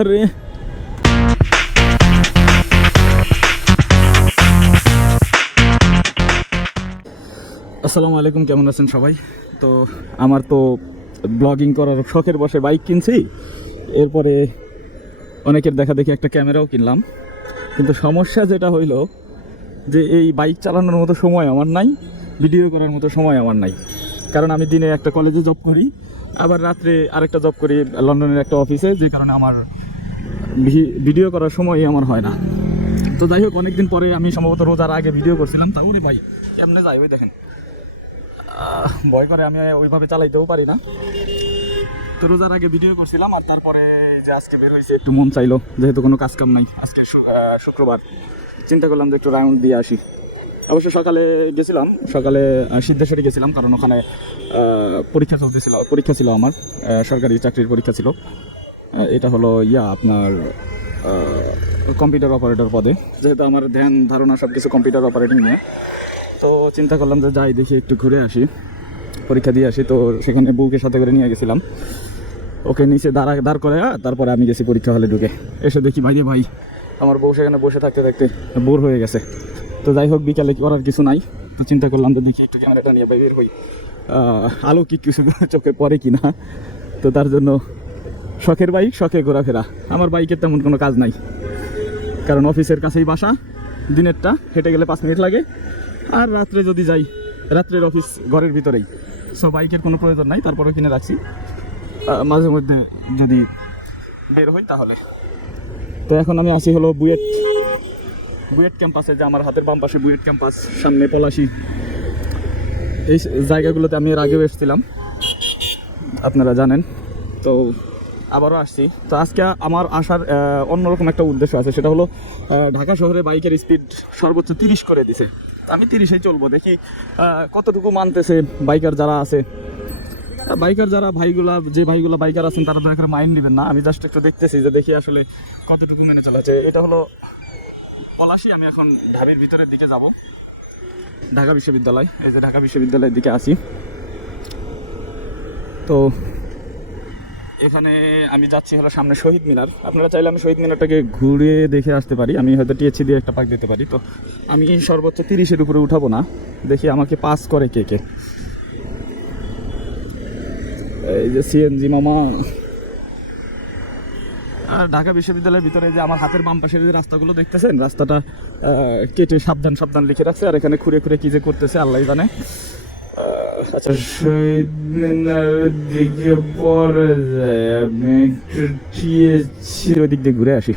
আরে। আসসালামু আলাইকুম, কেমন আছেন সবাই? তো আমার তো ব্লগিং করার শখের বসে বাইক কিনছি। এরপরে অনেকের দেখা দেখি একটা ক্যামেরাও কিনলাম। কিন্তু সমস্যা যেটা হইল যে এই বাইক চালানোর মতো সময় আমার নাই ভিডিও করার মতো সময় আমার নাই। কারণ আমি দিনে একটা কলেজে জব করি আবার রাত্রে আরেকটা জব করি লন্ডনের একটা অফিসে যে কারণে আমার ভিডিও করার সময় আমার হয় না। তো যাই হোক, অনেকদিন পরে আমি সম্ভবত রোজার আগে ভিডিও করছিলাম। তাও রে ভাই, কেমনে যাই ওই দেখেন। ভয় করে আমি ওইভাবে চালাইতেও পারি না। তো রোজার আগে ভিডিও করছিলাম, আর তারপরে যে আজকে বের হয়েছে একটু মন চাইলো, যেহেতু কোনো কাজ কাম নাই, আজকে শুক্রবার। চিন্তা করলাম যে একটু রাউন্ড দিয়ে আসি। অবশ্য সকালে গেছিলাম, সকালে সিদ্ধেশ্বরী গেছিলাম, কারণ ওখানে পরীক্ষা চলতেছিল, পরীক্ষা ছিল আমার সরকারি চাকরির পরীক্ষা ছিল। এটা হলো ইয়া আপনার কম্পিউটার অপারেটর পদে। যেহেতু আমার ধ্যান, ধারণা সব কিছু কম্পিউটার অপারেটিং নিয়ে। তো চিন্তা করলাম যে যাই দেখি, একটু ঘুরে আসি, পরীক্ষা দিয়ে আসি। তো সেখানে বউকে সাথে করে নিয়ে গেছিলাম। ওকে নিচে দাঁড়া, দাঁড় করে তারপরে আমি গেছি পরীক্ষা হলে ঢুকে। এসে দেখি ভাই ভাই, আমার বউ সেখানে বসে থাকতে থাকতে বোর হয়ে গেছে। তো যাই হোক, বিকালে করার কিছু নাই। তো চিন্তা করলাম যে দেখি একটু ক্যামেরাটা নিয়ে বের হই। আলো কি কিছু চোখে পড়ে কি না তো তার জন্য শখের বাইক, শখে ঘোরাফেরা। আমার বাইকের তেমন কোনো কাজ নাই। কারণ অফিসের কাছেই বাসা, দিনেরটা হেঁটে গেলে পাঁচ মিনিট লাগে। আর রাত্রে যদি যাই, রাত্রের অফিস ঘরের ভিতরেই। সো বাইকের কোনো প্রয়োজন নাই, তারপরেও কিনে রাখছি। মাঝে মধ্যে যদি বের হই তাহলে। তো এখন আমি আসি হলো বুয়েট। বুয়েট ক্যাম্পাসে, যে আমার হাতের বাম পাশে বুয়েট ক্যাম্পাস, সামনে পলাশি। এই জায়গাগুলোতে আমি এর আগেও এসেছিলাম। আপনারা জানেন। তো আবারও আসছি। তো আজকে আমার আসার অন্যরকম একটা উদ্দেশ্য আছে। সেটা হলো ঢাকা শহরে বাইকের স্পিড সর্বোচ্চ তিরিশ করে দিছে। আমি তিরিশেই চলবো, দেখি কতটুকু মানতেছে বাইকার যারা আছে। বাইকার যারা, ভাইগুলা, যে ভাইগুলা বাইকার আছেন, তারা তো এখানে মাইন্ড নেবেন না। আমি জাস্ট একটু দেখতেছি যে দেখি আসলে কতটুকু মেনে চলা হচ্ছে এটা হলো পলাশি আমি এখন ঢাবির ভিতরের দিকে যাব। ঢাকা বিশ্ববিদ্যালয়। এই যে ঢাকা বিশ্ববিদ্যালয়ের দিকে আসি তো এখানে আমি যাচ্ছি হলো সামনে শহীদ মিনার। আপনারা চাইলে আমি শহীদ মিনারটাকে ঘুরে দেখে আসতে পারি। আমি হয়তো টিএসসি দিয়ে একটা পাক দিতে পারি। তো আমি সর্বোচ্চ তিরিশের উপরে উঠাবো না। দেখি আমাকে পাস করে কে কে। এই যে সিএনজি মামা। ঢাকা বিশ্ববিদ্যালয়ের ভিতরে যে আমার হাতের বাম পাশের যে রাস্তাগুলো দেখতেছেন, রাস্তাটা কেটে সাবধান সাবধান লিখে রাখছে, আর এখানে খুঁড়ে খুঁড়ে কি যে করতেছে, আল্লাহ জানে। আচ্ছা শহীদ মিনারের দিকে পরে যায় আপনি একটু টিয়েছি ওই দিক দিয়ে ঘুরে আসি।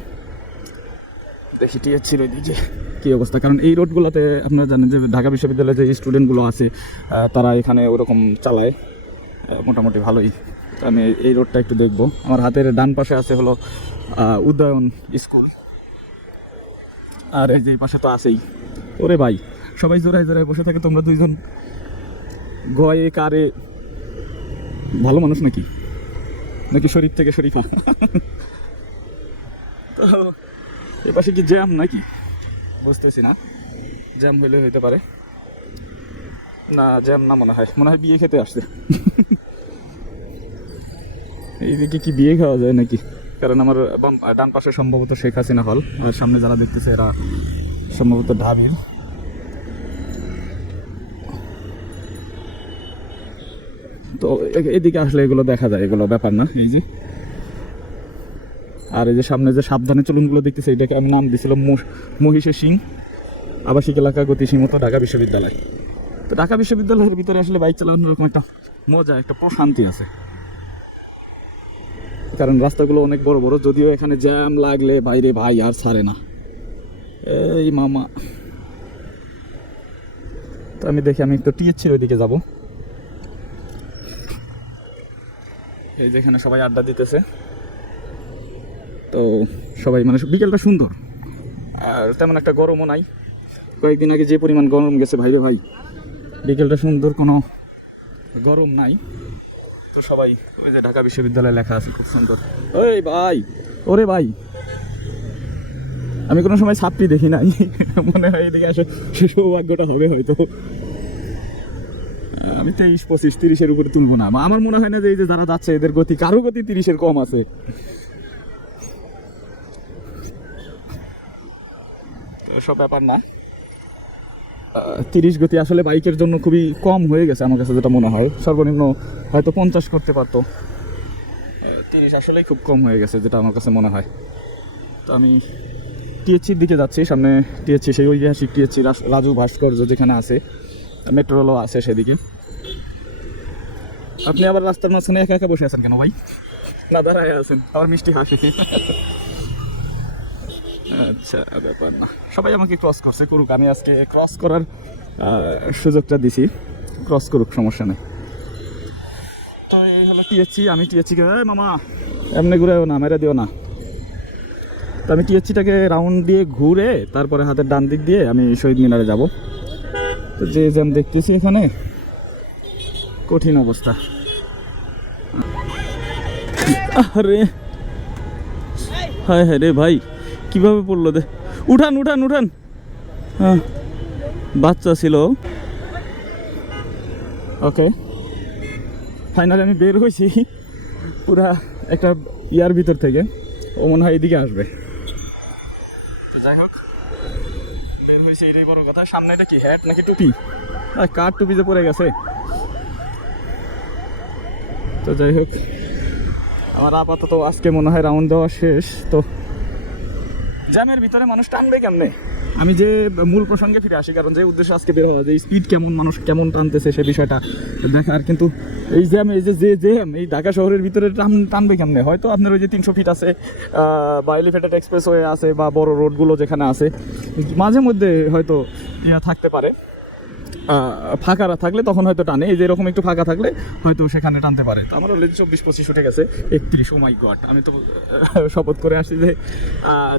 দেখি টিএসসির ওই দিকে কী অবস্থা। কারণ এই রোডগুলোতে আপনারা জানেন যে ঢাকা বিশ্ববিদ্যালয়ে যে স্টুডেন্টগুলো আছে তারা এখানে ওরকম চালায় মোটামুটি ভালোই। আমি এই রোডটা একটু দেখব। আমার হাতের ডান পাশে আছে হলো উদয়ন স্কুল। আর এই যে পাশে তো আছেই। ওরে ভাই, সবাই জোড়ায় জোড়ায় বসে থাকে, তোমরা দুইজন গয়ে কারে ভালো মানুষ নাকি? নাকি শরীর থেকে শরীফা? তো এপাশে কি জ্যাম নাকি? বুঝতেছি না। জ্যাম হইলে হইতে পারে। না, জ্যাম না মনে হয়। মনে হয় বিয়ে খেতে আসছে। এইদিকে কি বিয়ে খাওয়া যায় নাকি? কারণ আমার ডান পাশে সম্ভবত শেখ হাসিনা হল, আর সামনে যারা দেখতেছে এরা সম্ভবত ঢাবির। তো এদিকে আসলে এগুলো দেখা যায়, এগুলো ব্যাপার না, এই যে। আর এই যে সামনে যে সাবধানে চলুনগুলো দেখতেছে, এটাকে আমি নাম দিয়েছিলাম মহিষের সিং, আবাসিক এলাকা গতি গতিসীমত ঢাকা বিশ্ববিদ্যালয়। তো ঢাকা বিশ্ববিদ্যালয়ের ভিতরে আসলে বাইক চালানোর এরকম একটা মজা, একটা প্রশান্তি আছে। কারণ রাস্তাগুলো অনেক বড় বড়, যদিও এখানে জ্যাম লাগলে বাইরে ভাই আর ছাড়ে না। এই মামা। তো আমি দেখি, আমি একটু টিএসছির ওইদিকে যাব। এই যেখানে সবাই আড্ডা দিতেছে। তো সবাই মানে বিকেলটা সুন্দর। আর তেমন একটা গরমও নাই। কয়েকদিন আগে যে পরিমাণ গরম গেছে ভাইরে ভাই, বিকেলটা সুন্দর কোনো গরম নাই। ছাত্র সবাই ওই যে ঢাকা বিশ্ববিদ্যালয়ে লেখা আছে, খুব সুন্দর। ওই ভাই। ওরে ভাই। আমি কোনো সময় ছাত্রী দেখি নাই। মনে হয় এদিকে আসে সে সৌভাগ্যটা হবে হয়তো। আমি তেইশ, পঁচিশ, তিরিশের উপরে তুলবো না। আমার মনে হয় না যে এই যে যারা যাচ্ছে, এদের গতি কারও গতি তিরিশের কম আছে। সব ব্যাপার না। তিরিশ গতি আসলে বাইকের জন্য খুবই কম হয়ে গেছে আমার কাছে যেটা মনে হয়। সর্বনিম্ন হয়তো পঞ্চাশ করতে পারতো। তিরিশ আসলেই খুব কম হয়ে গেছে যেটা আমার কাছে মনে হয়। তো আমি টিএসসির দিকে যাচ্ছি সামনে টিএসসি সেই ঐতিহাসিক টিএসসি রাজু ভাস্কর্য যেখানে আছে মেট্রো রেলও আছে সেদিকে। আপনি আবার রাস্তার মাঝখানে একা একা বসে আছেন কেন ভাই? না দাঁড়ায় আছেন। আবার মিষ্টি হাসি আচ্ছা ব্যাপার না। সবাই আমাকে ক্রস করছে, করুক, আমি আজকে ক্রস করার সুযোগটা দিছি। ক্রস করুক, সমস্যা নেই। তো এই হলো টিএসসি আমি টিএসসিকে মামা, এমনি ঘুরেও না, মেরে দিও না। তো আমি টিএসসিটাকে রাউন্ড দিয়ে ঘুরে, তারপরে হাতের ডান দিক দিয়ে আমি শহীদ মিনারে যাব। তো যে জ্যাম দেখতেছি এখানে, কঠিন অবস্থা। আরে, হায় হায় রে ভাই। কীভাবে পড়ল দে? উঠান উঠান উঠান। হ্যাঁ বাচ্চা ছিল। ওকে। ফাইনালি আমি বের হয়েছি। পুরা একটা ইয়ার ভিতর থেকে। ও মনে হয় এদিকে আসবে। তো যাই হোক, বের হয়েছে, এটাই বড় কথা। সামনে এটা কি হ্যাট নাকি টুপি? আর কার টুপিতে পড়ে গেছে? তো যাই হোক, আমার আপাতত আজকে মনে হয় রাউন্ড দেওয়া শেষ। তো জ্যামের ভিতরে মানুষ টানবে কেমনে? আমি যে মূল প্রসঙ্গে ফিরে আসি, কারণ যে উদ্দেশ্য আজকে বের হওয়া যে স্পিড কেমন, মানুষ কেমন টানতেছে সে বিষয়টা দেখার কিন্তু এই জ্যাম, এই যে যে জ্যাম, এই ঢাকা শহরের ভিতরে টান টানবে কেমনে? হয়তো আপনার ওই যে তিনশো ফিট আছে বা এলিভেটেড এক্সপ্রেসওয়ে আছে, বা বড় রোডগুলো যেখানে আছে, মাঝে মধ্যে হয়তো ইয়া থাকতে পারে। ফাঁকা থাকলে তখন হয়তো টানে। এই যে এরকম একটু ফাঁকা থাকলে হয়তো সেখানে টানতে পারে। আমার অলরেডি চব্বিশ, পঁচিশ উঠে গেছে। একত্রিশ ও মাই গড আমি তো শপথ করে আসছি যে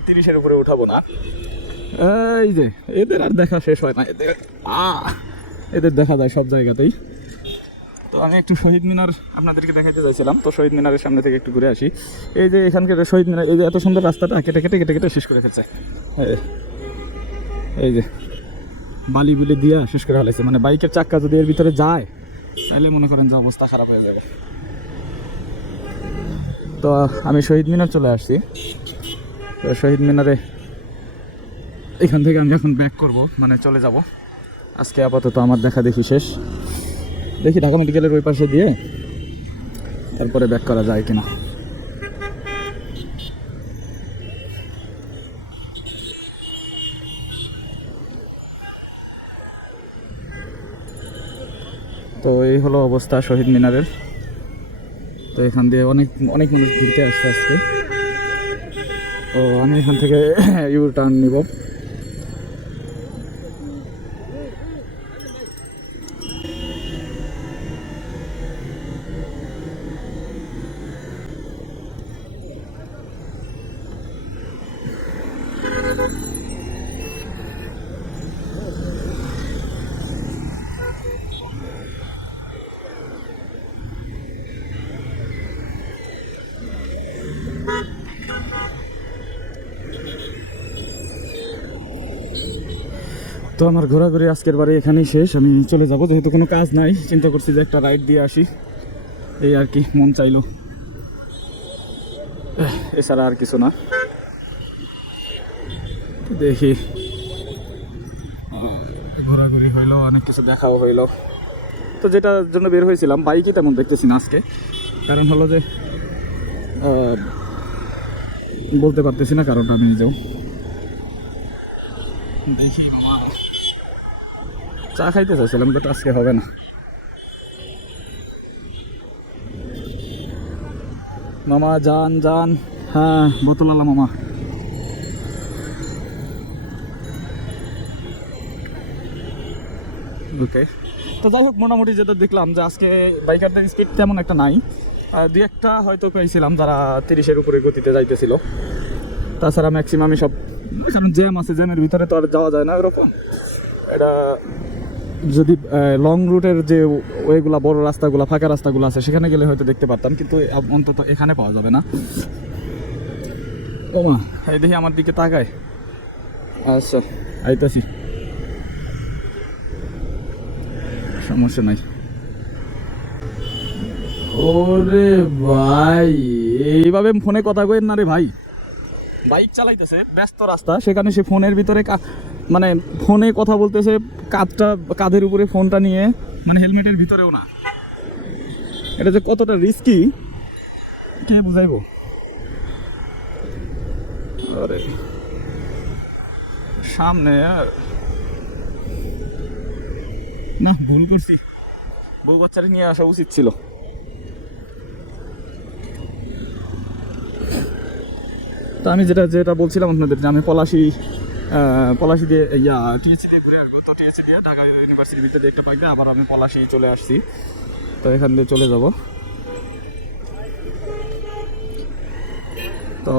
তিরিশের উপরে উঠাবো না। এই যে, এদের আর দেখা শেষ হয় না। এদের এদের দেখা যায় সব জায়গাতেই। তো আমি একটু শহীদ মিনার আপনাদেরকে দেখাতে চাইছিলাম। তো শহীদ মিনারের সামনে থেকে একটু ঘুরে আসি। এই যে এখানকার শহীদ মিনার, এই যে এত সুন্দর রাস্তাটা কেটে কেটে কেটে কেটে, শেষ করে ফেলছে। এই যে বালি বুলি দিয়া শেষ করে ফেলেছে মানে বাইকের চাক্কা যদি এর ভিতরে যায়, তাহলে মনে করেন যে অবস্থা খারাপ হয়ে যাবে। তো আমি শহীদ মিনার চলে আসছি। তো শহীদ মিনারে এখান থেকে আমি যখন ব্যাক করব মানে চলে যাব। আজকে আপাতত আমার দেখা দেখি শেষ। দেখি ঢাকা মেডিকেলের ওই পাশে দিয়ে তারপরে ব্যাক করা যায় কিনা। তো এই হলো অবস্থা শহীদ মিনারের। তো এখান দিয়ে অনেক অনেক মানুষ ঘুরতে আসছে আজকে। তো আমি এখান থেকে ইউ টার্ন নিব। তো আমার ঘোরাঘুরি আজকের বারে এখানেই শেষ। আমি চলে যাব, যেহেতু কোনো কাজ নাই, চিন্তা করছি যে একটা রাইড দিয়ে আসি। এই আর কি, মন চাইলো। এছাড়া আর কিছু না। দেখি। ঘোরাঘুরি হইল, অনেক কিছু দেখাও হইল। তো যেটার জন্য বের হয়েছিলাম বাইকই তেমন দেখতেছি না আজকে। কারণ হলো যে বলতে পারতেছি না কারণটা আমি নিজেও। দেখি, বাবা। চা খাইতে চাইছিলাম বাট আজকে হবে না। মামা, যান যান। হ্যাঁ বোতল আলা মামা। ওকে তো যাই হোক, মোটামুটি যেটা দেখলাম যে আজকে বাইকারদের স্পিড তেমন একটা নাই। দুই একটা হয়তো পেয়েছিলাম যারা তিরিশের উপরে গতিতে যাইতেছিল। তাছাড়া ম্যাক্সিমামই সব জ্যাম আছে জ্যামের ভিতরে তো আর যাওয়া যায় না এরকম এটা যদি লং রুটের যে ওইগুলা বড় রাস্তাগুলো, ফাঁকা রাস্তাগুলো আছে, সেখানে গেলে হয়তো দেখতে পারতাম, কিন্তু অন্তত এখানে পাওয়া যাবে না। ও মা এই দেখি আমার দিকে তাকায়। আচ্ছা আইতাছি। সমস্যা নাই। ওরে ভাই, এইভাবে ফোনে কথা কইেন না রে ভাই। বাইক চালাইতেছে, ব্যস্ত রাস্তা, সেখানে সে ফোনের ভিতরে মানে ফোনে কথা বলতেছে, কাঁধটা, কাঁধের উপরে ফোনটা নিয়ে মানে হেলমেটের ভিতরেও না। এটা যে কতটা রিস্কি কে বুঝাইবো? আরে, সামনে না, ভুল করছি। বউ বাচ্চারা নিয়ে আসা উচিত ছিল। তা আমি যেটা যেটা বলছিলাম আপনাদের যে আমি পলাশি পলাশি দিয়ে ইয়া টিএসসি দিয়ে ঘুরে আসব। তো টিএসসি দিয়ে ঢাকা ইউনিভার্সিটির ভিতরে একটা পাইবে আবার আমি পলাশি চলে আসছি। তো এখান দিয়ে চলে যাব। তো